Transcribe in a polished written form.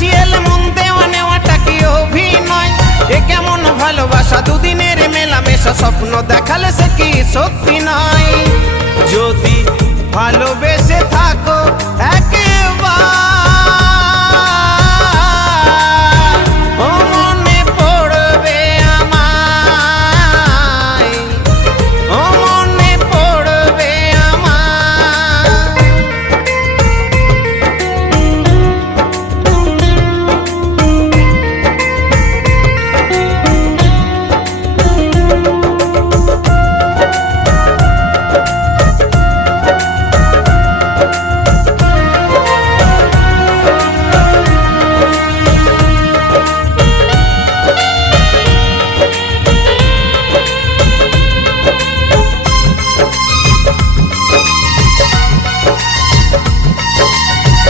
কাছাকাছি এলে মন দেওয়া নেওয়াটা কি অভিনয়? এ কেমন ভালোবাসা, দুদিনের মেলামেশা, স্বপ্ন দেখালে সে কি সত্যি নয়? যদি ভালোবেসে থাকো